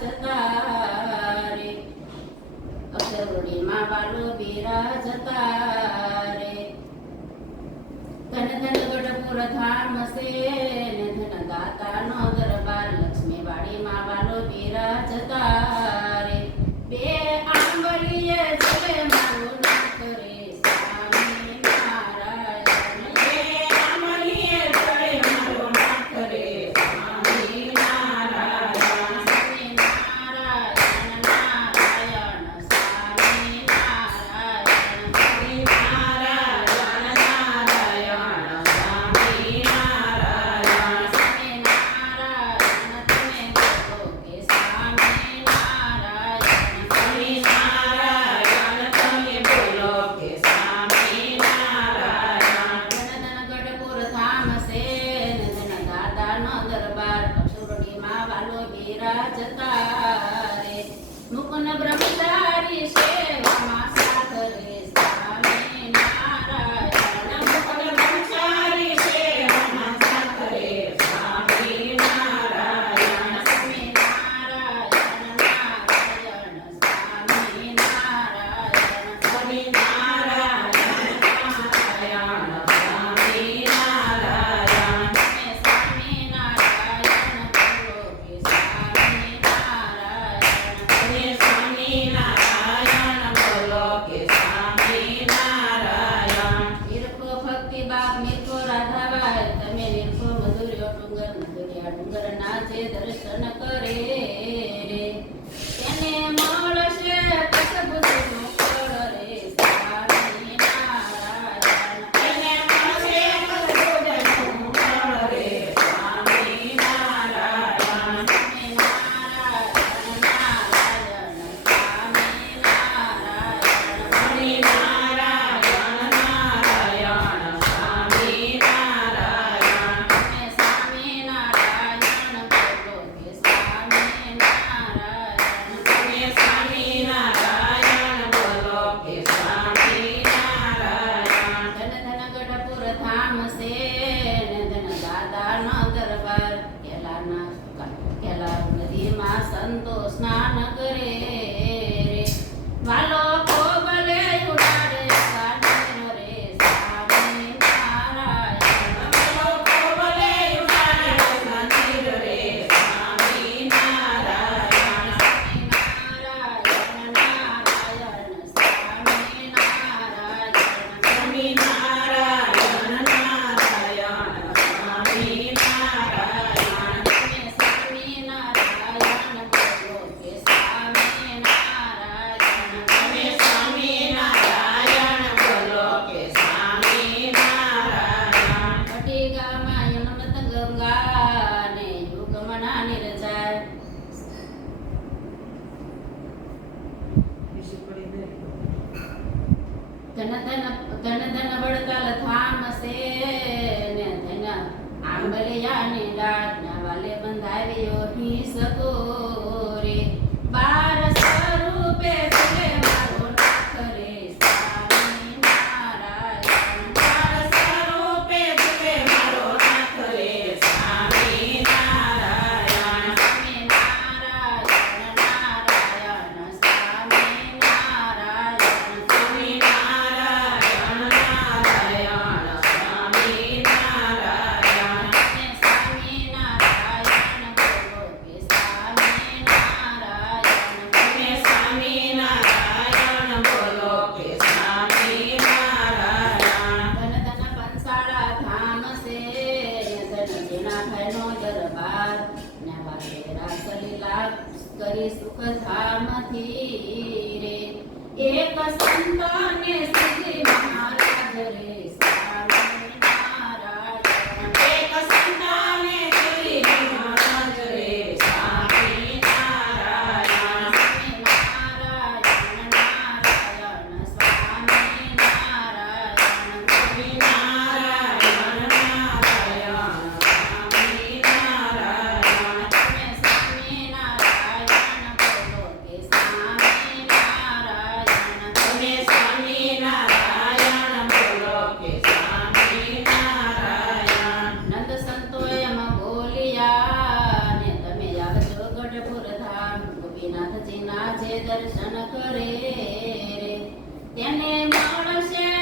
બિરાજતા રે અક્ષરવડીમાં બાલો બિરાજતા રે ધન ધન ગઢપુર ધામ છે ને ધન દાતાનો દરબાર લક્ષ્મી વાડીમાં બાલો બિરાજતા રે બે આંબલીએ જલે મારું નાથ રે સ્વામી નારાયણ બે આંબલીએ જલે મારું નાથ રે સ્વામી નારાયણ સ્વામી નારાયણ નારાયણ સ્વામી નારાયણ સ્વામી નારાયણ નારાયણ સ્વામી નારાયણ સ્વામી નારાયણ તમે બોલો કે સ્વામી નારાયણ સ્વામી નારાયણ તમે બોલો કે સ્વામી નારાયણ ધન ધન ગઢપુર ધામ છે ને ધન દાદાનો દરબાર અક્ષરવડીમાં વાલો બિરાજતા રે મુકુંદ બ્રહ્મચારી સેવામાં સાથ રે સ્વામી નારાયણ મુકુંદ બ્રહ્મચારી સેવામાં સાથ રે સ્વામી નારાયણ સ્વામી નારાયણ નારાયણ સ્વામી નારાયણ સ્વામી નારાયણ નારાયણ સ્વામી નારાયણ તમે સ્વામી નારાયણ બોલો કે સ્વામી નારાયણ તમે સ્વામી નારાયણ બોલો કે સ્વામી નારાયણ નિરખો ભક્તિ બાપ નિરખો રાધાબાઈ તમે નિરખો મધુર્યો ડુંગર મધુર્યા ડુંગર નાચે દર્શન કરે રે તેને મળશે કસબુનું ફળ રે સ્વામી નારાયણ તેને મળશે કસબુનું ફળ રે સ્વામી નારાયણ સ્વામી નારાયણ નારાયણ સ્વામી નારાયણ સ્વામી નારાયણ નારાયણ સ્વામી નારાયણ તમે સ્વામી નારાયણ બોલો કે સ્વામી નારાયણ તમે સ્વામી નારાયણ બોલો કે સ્વામી નારાયણ ધન ધન ગઢપુર ધામ છે ને ધન દાદાનો દરબાર કેલા નદીમાં સંતો સ્નાન કરે રે વાલો કોબલે ઉડાડે કાઢીનો રે સ્વામી નારાયણ વાલો કોબલે ઉડાડે કાઢીનો રે સ્વામી નારાયણ સ્વામી નારાયણ નારાયણ સ્વામી નારાયણ સ્વામી નારાયણ નારાયણ સ્વામી નારાયણ તમે સ્વામી નારાયણ બોલો કે સ્વામી નારાયણ તમે સ્વામી નારાયણ બોલો કે સ્વામી નારાયણ કટી ગામાં યમનત ગંગા ને યુગમના નિરજાય ધન ધન વડતાલ ધામ છે ને ધન આંબલિયાની ડાળ ના વાલે બંધાવ્યો હી સકો રે બાર સ્વરૂપે તુલે મારો નાથ રે સ્વામી નારાયણ બાર સ્વરૂપે તુલે મારો નાથ રે સ્વામી નારાયણ સ્વામી નારાયણ નારાયણ સ્વામી નારાયણ સ્વામી નારાયણ નારાયણ સ્વામી નારાયણ તમે સ્વામી નારાયણ બોલો કે સ્વામી નારાયણ તમે સ્વામી નારાયણ બોલો કે સ્વામી નારાયણ ધન ધન પંસાળા ધામ છે ધન જીણાભાઈનો દરબાર ને વાલે રાસલીલા કરી સુખ ધામથી રે એક સંતને સિદ્ધિ મહારાજ રે સ્વામી નારાયણ એક સંતને સિદ્ધિ મહારાજ રે સ્વામી નારાયણ સ્વામી નારાયણ નારાયણ સ્વામી નારાયણ સ્વામી નારાયણ નારાયણ સ્વામી નારાયણ તમે સ્વામી નારાયણ બોલો કે સ્વામી નારાયણ તમે સ્વામી નારાયણ બોલો કે સ્વામી નારાયણ નંદ સંતોએ એમાં બોલ્યા ને તમે આવજો ગઢપુર ધામ ગોપીનાથજીના જે દર્શન કરે રે તેને મળશે